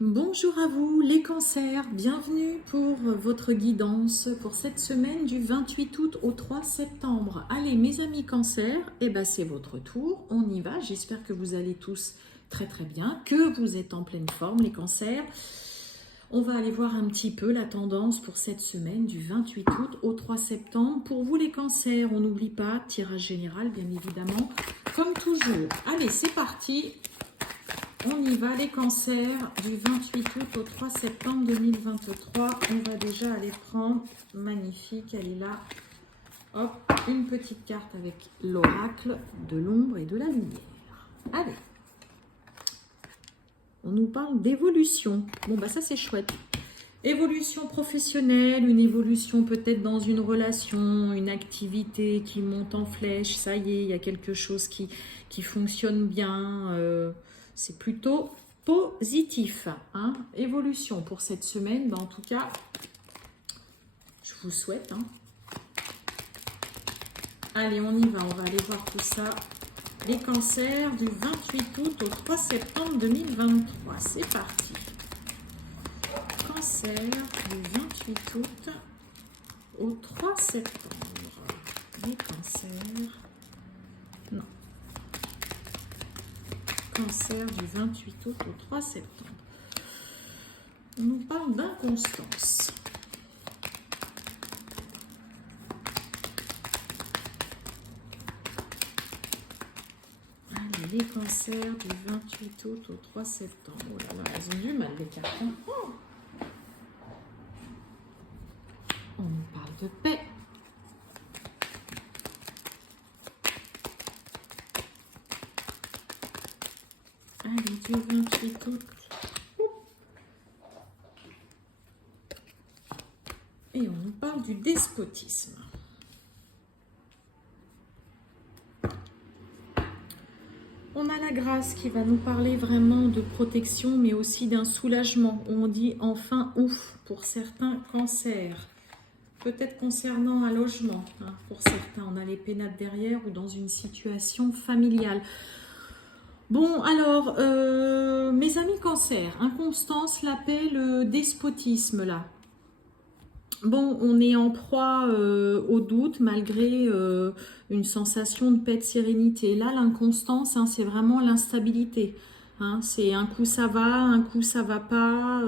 Bonjour à vous les cancers, bienvenue pour votre guidance pour cette semaine du 28 août au 3 septembre. Allez mes amis cancers, c'est votre tour, on y va, j'espère que vous allez tous très bien, que vous êtes en pleine forme les cancers. On va aller voir un petit peu la tendance pour cette semaine du 28 août au 3 septembre. Pour vous les cancers, on n'oublie pas, tirage général bien évidemment, comme toujours. Allez c'est parti. On y va, les cancers, du 28 août au 3 septembre 2023. On va déjà aller prendre, magnifique, elle est là. Hop, une petite carte avec l'oracle de l'ombre et de la lumière. Allez, on nous parle d'évolution. Bon, ça c'est chouette. Évolution professionnelle, une évolution peut-être dans une relation, une activité qui monte en flèche. Ça y est, il y a quelque chose qui fonctionne bien. C'est plutôt positif. Hein. Évolution pour cette semaine. En tout cas, je vous souhaite. Hein. Allez, on y va. On va aller voir tout ça. Les cancers du 28 août au 3 septembre 2023. C'est parti. Cancer du 28 août au 3 septembre. Les cancers. Non. Cancer du 28 août au 3 septembre. On nous parle d'inconstance. Allez, les cancers du 28 août au 3 septembre. Oh là là, elles ont du mal les cartes. Oh, on nous parle de paix. Allez, du 28 août. Et on nous parle du despotisme. On a la grâce qui va nous parler vraiment de protection, mais aussi d'un soulagement. On dit enfin ouf pour certains cancers. Peut-être concernant un logement. Hein, pour certains, on a les pénates derrière ou dans une situation familiale. Bon, alors, mes amis cancers, inconstance, la paix, le despotisme, là. Bon, on est en proie au doute, malgré une sensation de paix, de sérénité. Là, l'inconstance, hein, c'est vraiment l'instabilité. Hein, c'est un coup ça va, un coup ça va pas.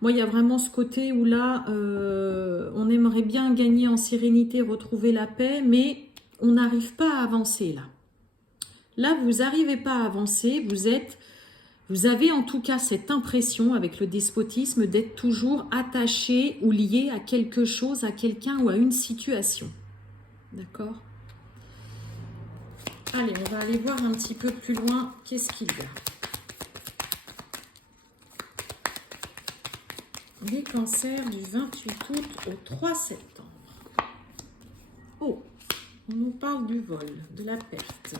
Moi, il y a vraiment ce côté où là, on aimerait bien gagner en sérénité, retrouver la paix, mais on n'arrive pas à avancer, là. Là, vous n'arrivez pas à avancer, vous avez en tout cas cette impression avec le despotisme d'être toujours attaché ou lié à quelque chose, à quelqu'un ou à une situation. D'accord ? Allez, on va aller voir un petit peu plus loin qu'est-ce qu'il y a. Les cancers du 28 août au 3 septembre. Oh, on nous parle du vol, de la perte.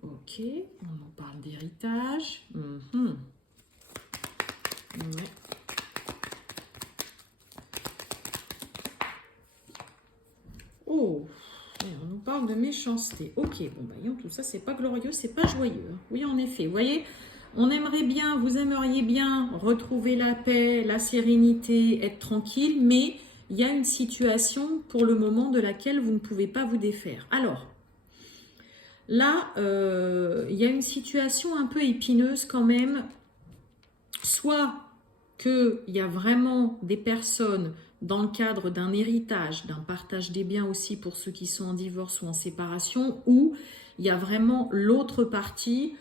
Ok, on nous parle d'héritage. Ouais. Oh, on nous parle de méchanceté. Ok, bon, voyons, tout ça, c'est pas glorieux, c'est pas joyeux. Oui, en effet, vous voyez, on aimerait bien, vous aimeriez bien retrouver la paix, la sérénité, être tranquille, mais il y a une situation pour le moment de laquelle vous ne pouvez pas vous défaire. Alors, là, il y a une situation un peu épineuse quand même. Soit qu'il y a vraiment des personnes dans le cadre d'un héritage, d'un partage des biens aussi pour ceux qui sont en divorce ou en séparation, ou il y a vraiment l'autre partie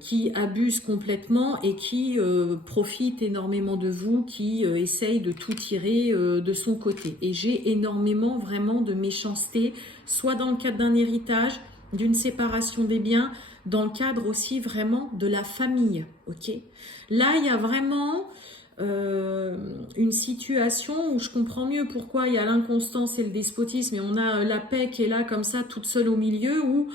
qui abuse complètement et qui profite énormément de vous, qui essaye de tout tirer de son côté. Et j'ai énormément vraiment de méchanceté, soit dans le cadre d'un héritage, d'une séparation des biens, dans le cadre aussi vraiment de la famille. Ok ? Là, il y a vraiment une situation où je comprends mieux pourquoi il y a l'inconstance et le despotisme et on a la paix qui est là comme ça toute seule au milieu où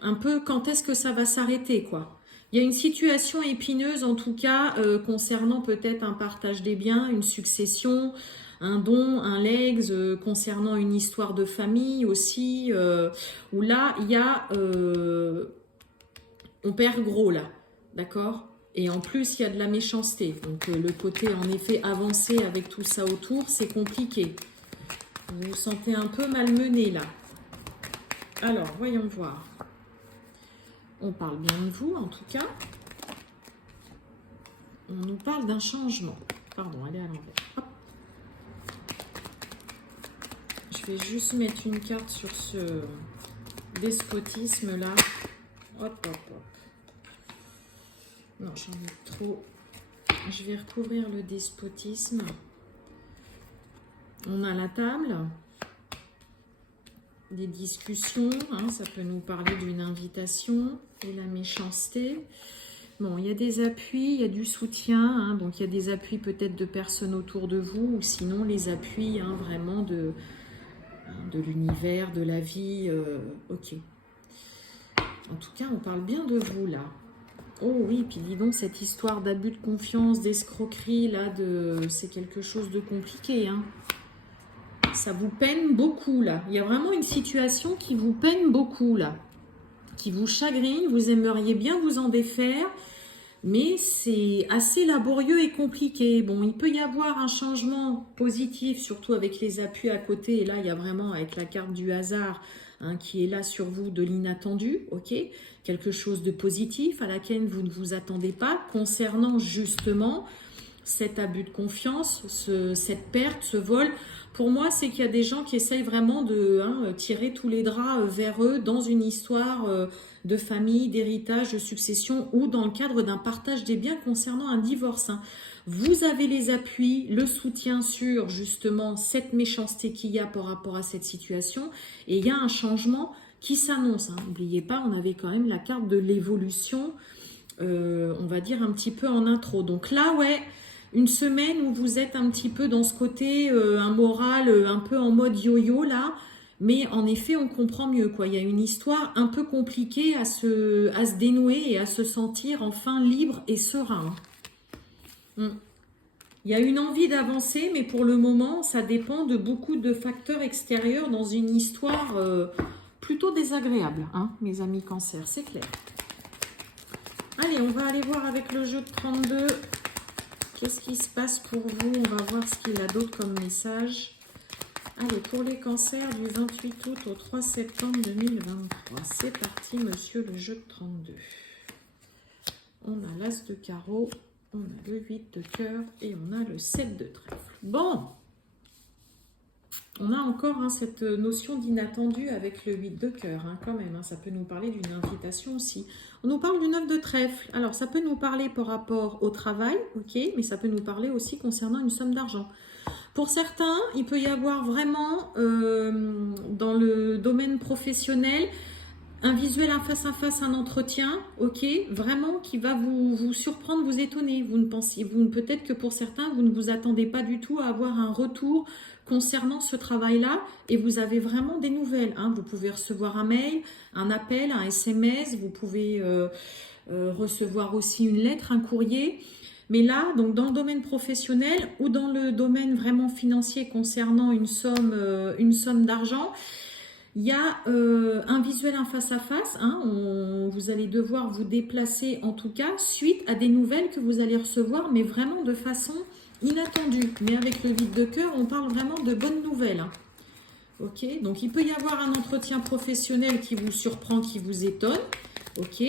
un peu quand est-ce que ça va s'arrêter quoi. Il y a une situation épineuse en tout cas concernant peut-être un partage des biens, une succession, un don, un legs, concernant une histoire de famille aussi, où là il y a on perd gros là, d'accord ? Et en plus, il y a de la méchanceté. Donc, le côté, en effet, avancé avec tout ça autour, c'est compliqué. Vous vous sentez un peu malmené, là. Alors, voyons voir. On parle bien de vous, en tout cas. On nous parle d'un changement. Pardon, allez à l'envers. Hop. Je vais juste mettre une carte sur ce despotisme-là. Hop, hop, hop. Non, j'en ai trop. Je vais recouvrir le despotisme. On a la table. Des discussions. Hein, ça peut nous parler d'une invitation. Et la méchanceté. Bon, il y a des appuis, il y a du soutien. Hein, donc, il y a des appuis peut-être de personnes autour de vous. Ou sinon, les appuis hein, vraiment de l'univers, de la vie. Ok. En tout cas, on parle bien de vous, là. Oh oui, puis dis donc, cette histoire d'abus de confiance, d'escroquerie, là, c'est quelque chose de compliqué. Hein. Ça vous peine beaucoup, là. Il y a vraiment une situation qui vous peine beaucoup, là. Qui vous chagrine, vous aimeriez bien vous en défaire, mais c'est assez laborieux et compliqué. Bon, il peut y avoir un changement positif, surtout avec les appuis à côté. Et là, il y a vraiment, avec la carte du hasard, hein, qui est là sur vous, de l'inattendu, ok ? Quelque chose de positif à laquelle vous ne vous attendez pas, concernant justement cet abus de confiance, cette perte, ce vol. Pour moi, c'est qu'il y a des gens qui essayent vraiment de tirer tous les draps vers eux dans une histoire de famille, d'héritage, de succession ou dans le cadre d'un partage des biens concernant un divorce. Hein. Vous avez les appuis, le soutien sur justement cette méchanceté qu'il y a par rapport à cette situation et il y a un changement qui s'annonce. Hein. N'oubliez pas, on avait quand même la carte de l'évolution, on va dire un petit peu en intro. Donc là, ouais, une semaine où vous êtes un petit peu dans ce côté, un moral un peu en mode yo-yo là, mais en effet, on comprend mieux, quoi. Il y a une histoire un peu compliquée à se dénouer et à se sentir enfin libre et serein. Il y a une envie d'avancer, mais pour le moment, ça dépend de beaucoup de facteurs extérieurs dans une histoire plutôt désagréable, hein, mes amis cancer, c'est clair. Allez, on va aller voir avec le jeu de 32. Qu'est-ce qui se passe pour vous? On va voir ce qu'il a d'autre comme message. Allez, pour les cancers du 28 août au 3 septembre 2023. C'est parti, monsieur le jeu de 32. On a l'as de carreau, on a le 8 de cœur et on a le 7 de trèfle. Bon, on a encore cette notion d'inattendu avec le 8 de cœur, quand même. Ça peut nous parler d'une invitation aussi. On nous parle du 9 de trèfle. Alors, ça peut nous parler par rapport au travail, ok, mais ça peut nous parler aussi concernant une somme d'argent. Pour certains, il peut y avoir vraiment, dans le domaine professionnel, un visuel, un face-à-face, un entretien, ok, vraiment qui va vous surprendre, vous étonner. Peut-être que pour certains, vous ne vous attendez pas du tout à avoir un retour concernant ce travail-là et vous avez vraiment des nouvelles. Vous pouvez recevoir un mail, un appel, un SMS, vous pouvez recevoir aussi une lettre, un courrier. Mais là, donc dans le domaine professionnel ou dans le domaine vraiment financier concernant une somme d'argent, il y a un visuel, un face-à-face. Vous allez devoir vous déplacer en tout cas suite à des nouvelles que vous allez recevoir, mais vraiment de façon inattendue. Mais avec le 8 de cœur, on parle vraiment de bonnes nouvelles. Ok, donc il peut y avoir un entretien professionnel qui vous surprend, qui vous étonne. Ok.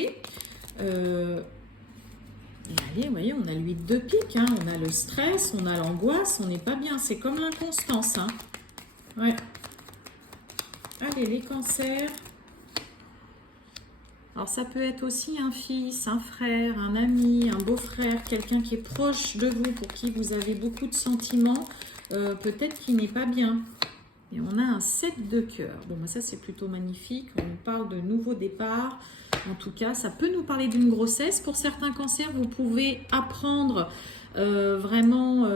Allez, vous voyez, on a le 8 de pique, on a le stress, on a l'angoisse, on n'est pas bien. C'est comme l'inconstance. Ouais. Allez, les cancers. Alors, ça peut être aussi un fils, un frère, un ami, un beau-frère, quelqu'un qui est proche de vous, pour qui vous avez beaucoup de sentiments, peut-être qui n'est pas bien. Et on a un 7 de cœur. Bon, ça, c'est plutôt magnifique. On parle de nouveau départ. En tout cas, ça peut nous parler d'une grossesse. Pour certains cancers, vous pouvez apprendre vraiment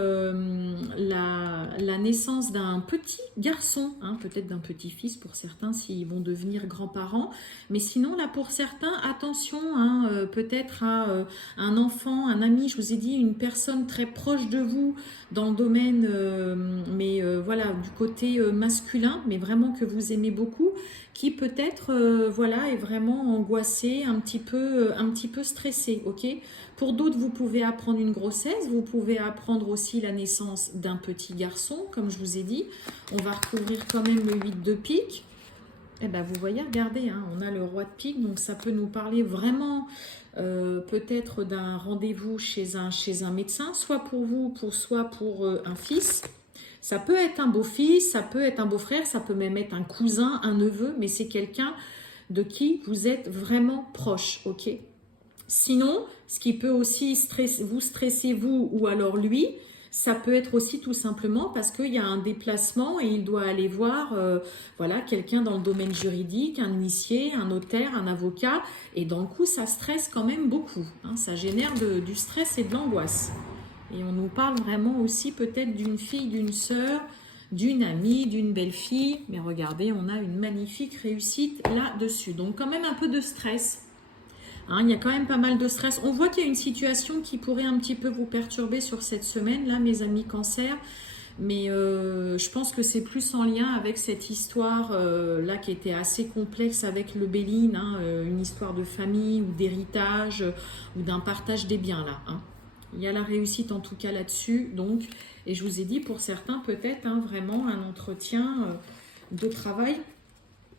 la naissance d'un petit garçon, peut-être d'un petit-fils pour certains s'ils vont devenir grands-parents. Mais sinon, là, pour certains, attention, peut-être à un enfant, un ami, je vous ai dit, une personne très proche de vous dans le domaine, voilà, du côté masculin, mais vraiment que vous aimez beaucoup, qui peut-être voilà, est vraiment angoissé, un petit peu stressé, ok? Pour d'autres, vous pouvez apprendre une grossesse, vous pouvez apprendre aussi la naissance d'un petit garçon, comme je vous ai dit. On va recouvrir quand même le 8 de pique. Eh bien, vous voyez, regardez, hein, on a le roi de pique, donc ça peut nous parler vraiment peut-être d'un rendez-vous chez un médecin, soit pour vous, soit pour un fils. Ça peut être un beau-fils, ça peut être un beau-frère, ça peut même être un cousin, un neveu, mais c'est quelqu'un de qui vous êtes vraiment proche, ok? Sinon, ce qui peut aussi vous stresser, vous, ou alors lui, ça peut être aussi tout simplement parce qu'il y a un déplacement et il doit aller voir voilà, quelqu'un dans le domaine juridique, un huissier, un notaire, un avocat. Et dans le coup, ça stresse quand même beaucoup. Hein, ça génère du stress et de l'angoisse. Et on nous parle vraiment aussi peut-être d'une fille, d'une sœur, d'une amie, d'une belle-fille. Mais regardez, on a une magnifique réussite là-dessus. Donc quand même un peu de stress. Hein, il y a quand même pas mal de stress. On voit qu'il y a une situation qui pourrait un petit peu vous perturber sur cette semaine, là, mes amis cancer. Mais je pense que c'est plus en lien avec cette histoire là qui était assez complexe avec le Béline, hein, une histoire de famille ou d'héritage ou d'un partage des biens là. Hein. Il y a la réussite en tout cas là-dessus. Donc, et je vous ai dit pour certains peut-être hein, vraiment un entretien de travail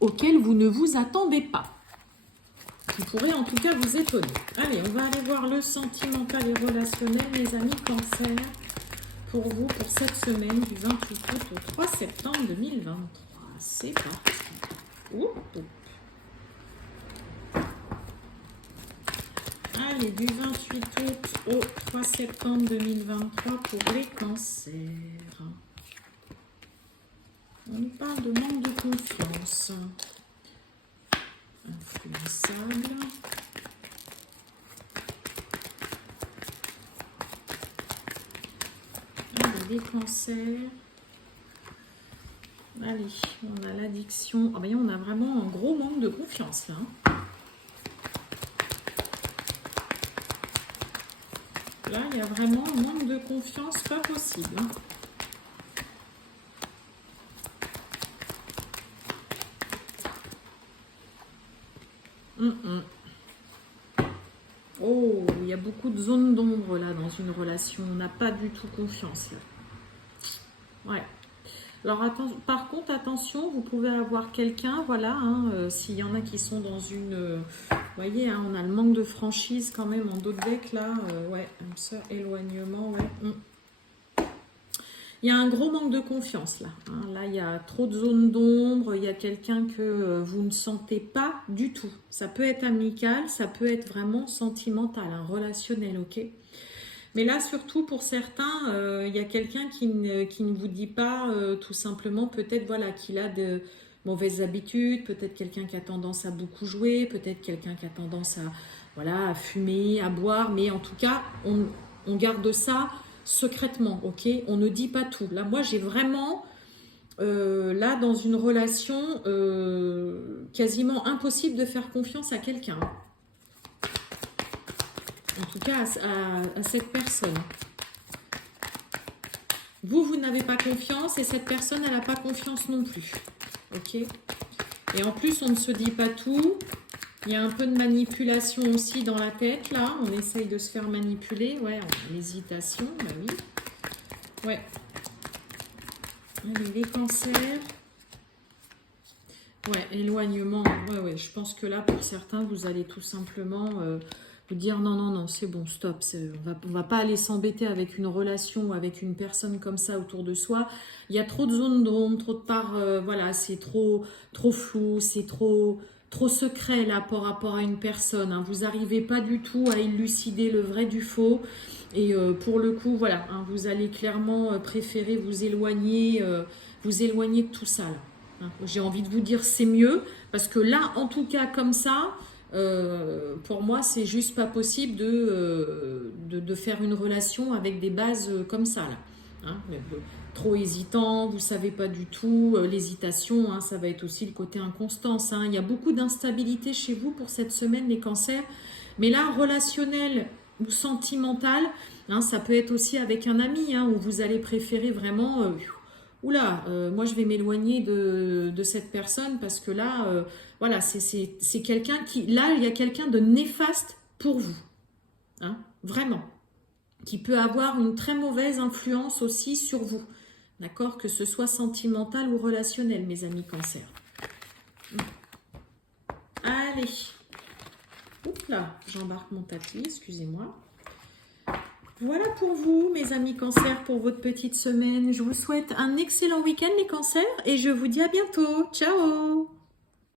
auquel vous ne vous attendez pas. Qui pourrait en tout cas vous étonner. Allez, on va aller voir le sentimental et relationnel, mes amis cancer, pour vous, pour cette semaine du 28 août au 3 septembre 2023. C'est parti. Oup, oup. Allez, du 28 août au 3 septembre 2023 pour les cancers. On nous parle de manque de confiance. Influençable. Allez, les cancers. Allez, on a l'addiction. Ah ben, on a vraiment un gros manque de confiance là. Là, il y a vraiment un manque de confiance pas possible. Hein. Oh, il y a beaucoup de zones d'ombre là dans une relation. On n'a pas du tout confiance là. Ouais. Alors, par contre, attention, vous pouvez avoir quelqu'un, voilà, hein, s'il y en a qui sont dans une... vous voyez, hein, on a le manque de franchise quand même en dos de bec là. Ouais, ça, éloignement, ouais. Il y a un gros manque de confiance là. Hein. Là, il y a trop de zones d'ombre. Il y a quelqu'un que vous ne sentez pas du tout. Ça peut être amical, ça peut être vraiment sentimental, hein, relationnel, ok? Mais là, surtout pour certains, il y a quelqu'un qui ne vous dit pas tout simplement, peut-être voilà, qu'il a de mauvaises habitudes, peut-être quelqu'un qui a tendance à beaucoup jouer, peut-être quelqu'un qui a tendance à fumer, à boire. Mais en tout cas, on garde ça secrètement, ok? On ne dit pas tout. Là, moi, j'ai vraiment, là, dans une relation, quasiment impossible de faire confiance à quelqu'un. En tout cas, à cette personne. Vous n'avez pas confiance et cette personne, elle n'a pas confiance non plus. Ok? Et en plus, on ne se dit pas tout. Il y a un peu de manipulation aussi dans la tête, là. On essaye de se faire manipuler. Ouais, l'hésitation, bah oui. Ouais. Allez, les cancers. Ouais, éloignement. Ouais, je pense que là, pour certains, vous allez tout simplement vous dire non, c'est bon, stop. On va pas aller s'embêter avec une relation ou avec une personne comme ça autour de soi. Il y a trop de zones d'ombre, trop de parts, voilà, c'est trop flou, c'est trop secret là par rapport à une personne. Hein. Vous n'arrivez pas du tout à élucider le vrai du faux. Et pour le coup, voilà, hein, vous allez clairement préférer vous éloigner de tout ça. Là. J'ai envie de vous dire c'est mieux parce que là, en tout cas, comme ça, pour moi, c'est juste pas possible de faire une relation avec des bases comme ça. Là. Hein, trop hésitant, vous savez pas du tout. L'hésitation, hein, ça va être aussi le côté inconstance. Hein. Il y a beaucoup d'instabilité chez vous pour cette semaine, les cancers. Mais là, relationnel ou sentimental, hein, ça peut être aussi avec un ami, hein, où vous allez préférer vraiment... oula, moi je vais m'éloigner de cette personne parce que là, voilà, c'est quelqu'un qui, là, il y a quelqu'un de néfaste pour vous, hein, vraiment, qui peut avoir une très mauvaise influence aussi sur vous, d'accord, que ce soit sentimental ou relationnel, mes amis Cancer. Allez, oups là, j'embarque mon tapis, excusez-moi. Voilà pour vous, mes amis Cancer, pour votre petite semaine. Je vous souhaite un excellent week-end, les Cancers, et je vous dis à bientôt. Ciao!